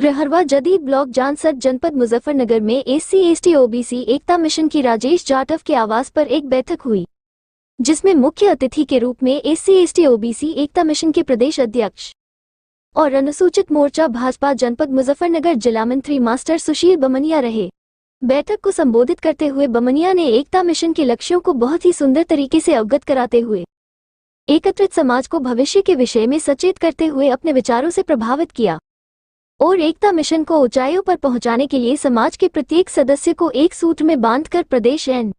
रहरवा जदीद ब्लॉक जानसठ जनपद मुजफ्फरनगर में SC/ST OBC एकता मिशन की राजेश जाटव के आवास पर एक बैठक हुई, जिसमें मुख्य अतिथि के रूप में SC/ST OBC एकता मिशन के प्रदेश अध्यक्ष और अनुसूचित मोर्चा भाजपा जनपद मुजफ्फरनगर जिला मंत्री मास्टर सुशील बमनिया रहे। बैठक को संबोधित करते हुए बमनिया ने एकता मिशन के लक्ष्यों को बहुत ही सुंदर तरीके से अवगत कराते हुए एकत्रित समाज को भविष्य के विषय में सचेत करते हुए अपने विचारों से प्रभावित किया और एकता मिशन को ऊंचाइयों पर पहुंचाने के लिए समाज के प्रत्येक सदस्य को एक सूत्र में बांधकर प्रदेश एवं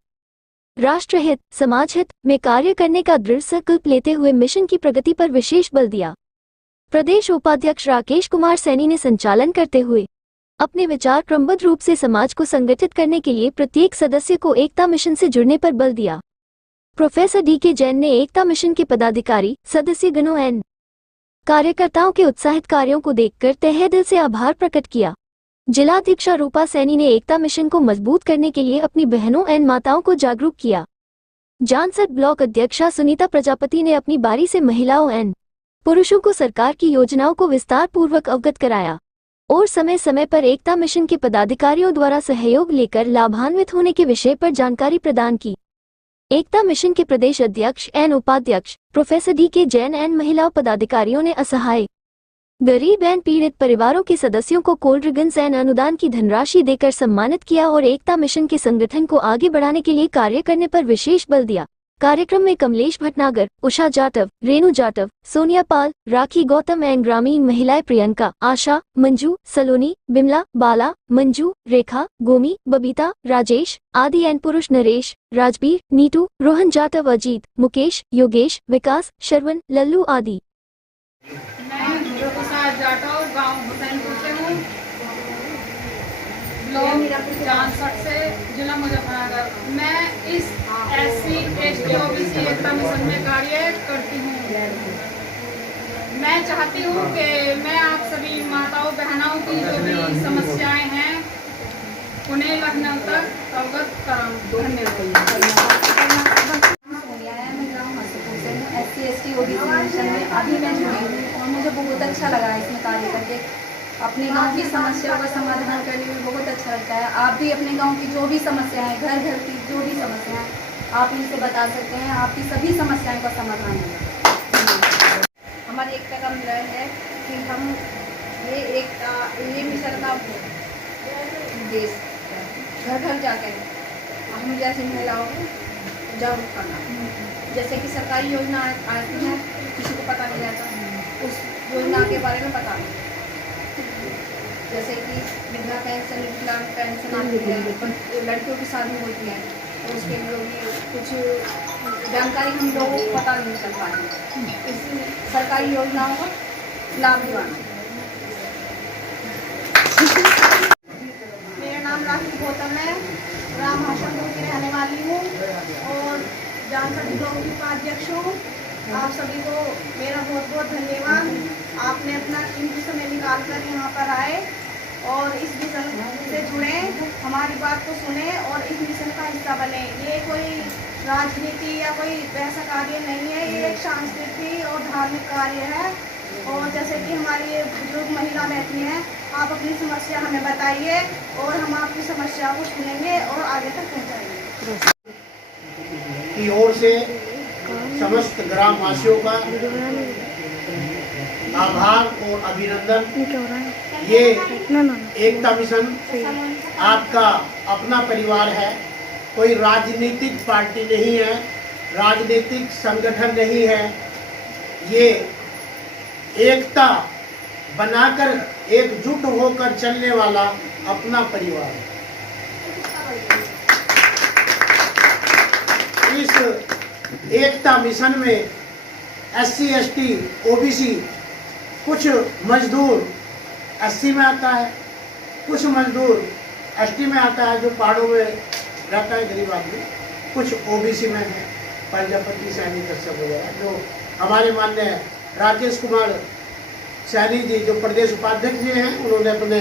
राष्ट्रहित, समाजहित में कार्य करने का दृढ़ संकल्प लेते हुए मिशन की प्रगति पर विशेष बल दिया। प्रदेश उपाध्यक्ष राकेश कुमार सैनी ने संचालन करते हुए अपने विचार क्रमबद्ध रूप से समाज को संगठित करने के लिए प्रत्येक सदस्य को एकता मिशन से जुड़ने पर बल दिया। प्रोफेसर DK जैन ने एकता मिशन के पदाधिकारी, सदस्यगणों एवं कार्यकर्ताओं के उत्साहित कार्यों को देखकर तहे दिल से आभार प्रकट किया। जिलाध्यक्षा रूपा सैनी ने एकता मिशन को मजबूत करने के लिए अपनी बहनों एवं माताओं को जागरूक किया। जानसठ ब्लॉक अध्यक्षा सुनीता प्रजापति ने अपनी बारी से महिलाओं एवं पुरुषों को सरकार की योजनाओं को विस्तार पूर्वक अवगत कराया और समय समय पर एकता मिशन के पदाधिकारियों द्वारा सहयोग लेकर लाभान्वित होने के विषय पर जानकारी प्रदान की। एकता मिशन के प्रदेश अध्यक्ष एवं उपाध्यक्ष प्रोफेसर DK जैन एवं महिला पदाधिकारियों ने असहाय, गरीब एवं पीड़ित परिवारों के सदस्यों को कोल्ड ड्रिंक्स एवं अनुदान की धनराशि देकर सम्मानित किया और एकता मिशन के संगठन को आगे बढ़ाने के लिए कार्य करने पर विशेष बल दिया। कार्यक्रम में कमलेश भटनागर, उषा जाटव, रेणु जाटव, सोनिया पाल, राखी गौतम एवं ग्रामीण महिलाएं प्रियंका, आशा, मंजू, सलोनी, बिमला, बाला, मंजू, रेखा, गोमी, बबीता, राजेश आदि एवं पुरुष नरेश, राजबीर, नीटू, रोहन जाटव, अजीत, मुकेश, योगेश, विकास, शरवण, लल्लू आदि। मैं जाटव गांव हुसैनपुर से हूँ, ब्लॉक जानसठ से, जिला मुजफ्फरनगर। मैं इस SC/ST OBC एकता मिशन में कार्य करती हूँ। मैं चाहती हूँ कि मैं आप सभी माताओं बहनों की जो भी समस्याएं हैं उन्हें लखनऊ तक अवगत कराऊँ। धन्यवाद। SC/ST OBC मिशन में अभी मैं जुड़ी हूँ और मुझे बहुत अच्छा लगा इसमें कार्य करके। अपने गांव की समस्याओं का समाधान करने में बहुत अच्छा लगता है। आप भी अपने गांव की जो भी समस्याएं हैं, घर घर की जो भी समस्याएं आप इनसे बता सकते हैं, आपकी सभी समस्याओं का समाधान होगा। हमारा एकता का मिलन है कि हम ये मिशन का उद्देश्य घर घर जाकर हम जैसी महिलाओं को जागरूक करना। जैसे कि सरकारी योजना आती है, किसी को पता नहीं रहता, उस योजना के बारे में बताना। जैसे कि वृद्धा पेंशन, विकलांग पेंशन आती है, लड़कियों की शादी होती है तो उसके लिए भी कुछ जानकारी हम लोगों को पता नहीं चल पाती। इस सरकारी योजनाओं का लाभ दिलाना। मेरा नाम राखी गौतम है, राम हाशमपुर की रहने वाली हूँ और जानसठ ब्लॉक की उपाध्यक्ष हूँ। आप सभी को मेरा बहुत बहुत धन्यवाद। आपने अपना कीमती समय निकाल कर यहाँ पर आए और इस मिशन से जुड़े, हमारी बात को सुने और इस मिशन का हिस्सा बने। ये कोई राजनीति या कोई वैसा कार्य नहीं है, ये एक सांस्कृतिक और धार्मिक कार्य है। और जैसे कि हमारी ये बुजुर्ग महिला बैठी हैं, आप अपनी समस्या हमें बताइए और हम आपकी समस्या को सुनेंगे और आगे तक पहुँचाएंगे। की ओर से समस्त ग्रामवासियों का आभार और अभिनंदन। ये एकता मिशन आपका अपना परिवार है, कोई राजनीतिक पार्टी नहीं है, राजनीतिक संगठन नहीं है। ये एकता बनाकर एकजुट होकर चलने वाला अपना परिवार है। इस एकता मिशन में SC/ST OBC कुछ मजदूर SC में आता है, कुछ मजदूर ST में आता है जो पहाड़ों में रहता है गरीब आदमी, कुछ OBC में है, प्रजापति सैनी कश्यप वगैरह। जो हमारे माननीय राकेश कुमार सैनी जी जो प्रदेश उपाध्यक्ष जी हैं, उन्होंने अपने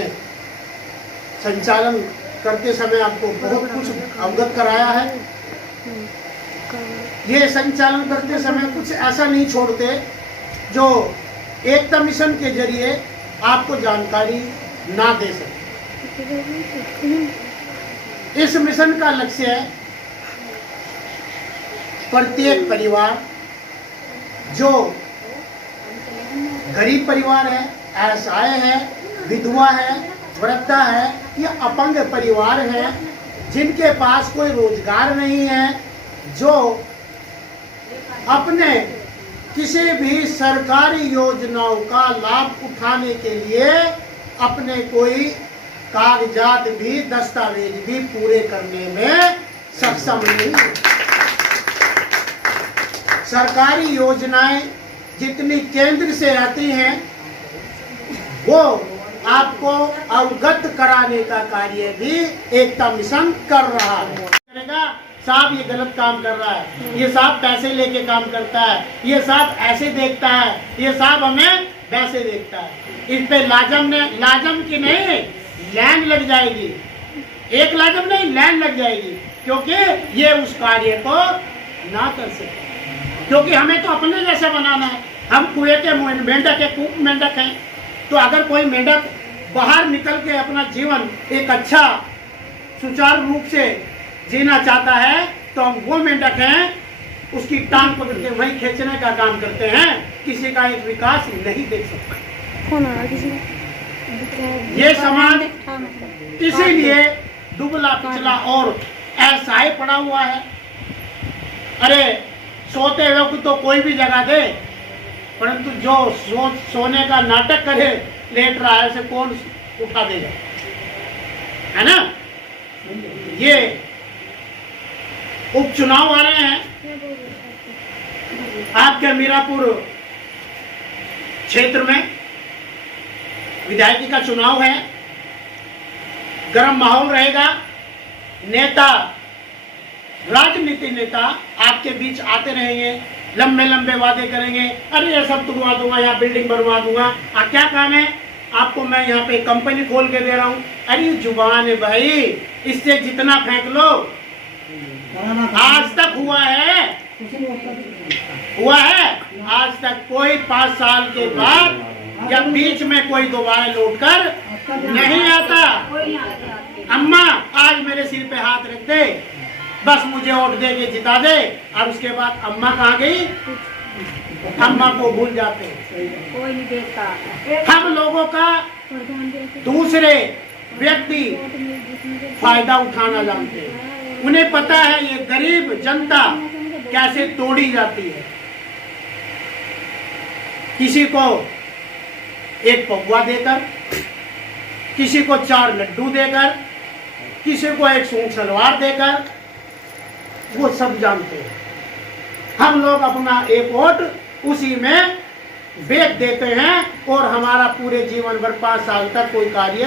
संचालन करते समय आपको बहुत कुछ अवगत कराया है। ये संचालन करते समय कुछ ऐसा नहीं छोड़ते जो एकता मिशन के जरिए आपको जानकारी ना दे सके। इस मिशन का लक्ष्य है प्रत्येक परिवार, जो गरीब परिवार है, असहाय है, विधवा है, वृद्धा है या अपंग परिवार है, जिनके पास कोई रोजगार नहीं है, जो अपने किसी भी सरकारी योजनाओं का लाभ उठाने के लिए अपने कोई कागजात भी, दस्तावेज भी पूरे करने में सक्षम नहीं है। सरकारी योजनाएं जितनी केंद्र से आती हैं वो आपको अवगत कराने का कार्य भी एकता मिशन कर रहा है। करेगा साहब ये गलत काम कर रहा है, ये साहब पैसे लेके काम करता है, ये साहब ऐसे देखता है, ये साहब हमें वैसे देखता है। इस पे लाजम की नहीं लाइन लग जाएगी, एक लाजम नहीं लाइन लग जाएगी, क्योंकि ये उस कार्य को ना कर सके। क्योंकि हमें तो अपने जैसे बनाना है। हम कुएं के मेंढक है, कूप मेंढक हैं, तो अगर कोई मेंढक बाहर निकल के अपना जीवन एक अच्छा सुचारू रूप से जीना चाहता है तो हम वो मेंढक हैं, उसकी टांग पकड़ के वहीं खींचने का काम करते हैं, किसी का एक विकास नहीं देख सकते। ये समाज इसीलिए दुबला पिछला और असहाय पड़ा हुआ है। अरे सोते वक्त तो कोई भी जगह दे, परंतु जो सोने का नाटक करे लेट रहा है, उसे कौन उठा देगा, है ना। ये उपचुनाव आ रहे हैं, आपके मीरापुर क्षेत्र में विधायकी का चुनाव है, गर्म माहौल रहेगा। नेता, राजनीति नेता आपके बीच आते रहेंगे, लंबे लंबे वादे करेंगे, अरे ये सब तुड़वा दूंगा, यहाँ बिल्डिंग बनवा दूंगा। क्या काम है आपको, मैं यहाँ पे कंपनी खोल के दे रहा हूँ। अरे जुबान है भाई, इससे जितना फेंक लो। आज तक हुआ है आज तक कोई 5 साल के बाद या बीच में कोई दोबारा लौट कर नहीं आता। अम्मा आज मेरे सिर पे हाथ रख दे, बस मुझे वोट दे के जिता दे, और उसके बाद अम्मा कहाँ गई, अम्मा को भूल जाते हैं। कोई नहीं देखता। हम लोगों का दूसरे व्यक्ति फायदा उठाना जानते हैं। उन्हें पता है ये गरीब जनता कैसे तोड़ी जाती है। किसी को एक पौवा देकर, किसी को 4 लड्डू देकर, किसी को एक सूट सलवार देकर, वो सब जानते हैं। हम लोग अपना एक वोट उसी में बेच देते हैं और हमारा पूरे जीवन भर 5 साल तक कोई कार्य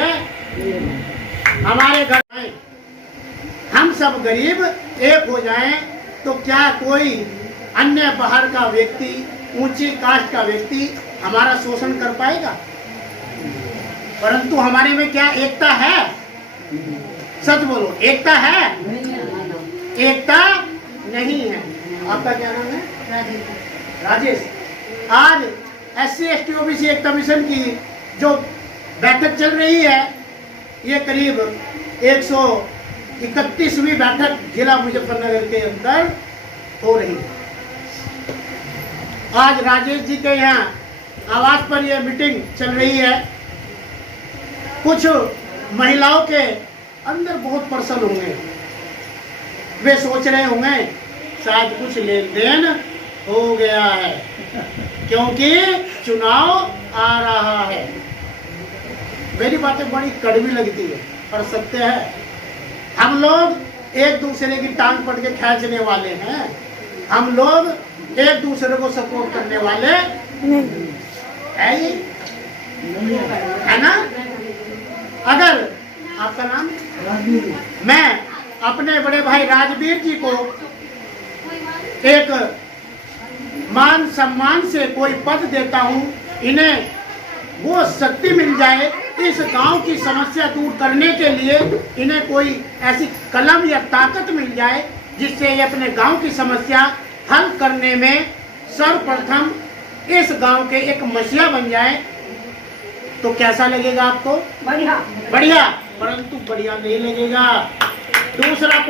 हमारे घर में। हम सब गरीब एक हो जाएं तो क्या कोई अन्य बाहर का व्यक्ति, ऊंची कास्ट का व्यक्ति हमारा शोषण कर पाएगा? परंतु हमारे में क्या एकता है? सच बोलो, एकता है? एकता नहीं है। आपका क्या नाम है? राजेश। आज SC/ST OBC एकता मिशन की जो बैठक चल रही है, ये करीब 131वीं बैठक जिला मुजफ्फरनगर के अंदर हो रही है। आज राजेश जी के यहाँ आवास पर यह मीटिंग चल रही है। कुछ महिलाओं के अंदर बहुत पर्सन होंगे, वे सोच रहे होंगे शायद कुछ लेन देन हो गया है, क्योंकि चुनाव आ रहा है। मेरी बातें बड़ी कड़वी लगती है पर सत्य है। हम लोग एक दूसरे की टांग पकड़ के खींचने वाले हैं, हम लोग एक दूसरे को सपोर्ट करने वाले है ये, है ना। अगर आपका नाम, मैं अपने बड़े भाई राजवीर जी को एक मान सम्मान से कोई पद देता हूँ, इन्हें वो शक्ति मिल जाए इस गांव की समस्या दूर करने के लिए, इन्हें कोई ऐसी कलम या ताकत मिल जाए जिससे ये अपने गांव की समस्या हल करने में सर्वप्रथम इस गांव के एक मसीहा बन जाए। तो कैसा लगेगा आपको? बढ़िया। बढ़िया। परंतु बढ़िया नहीं लगेगा। दूसरा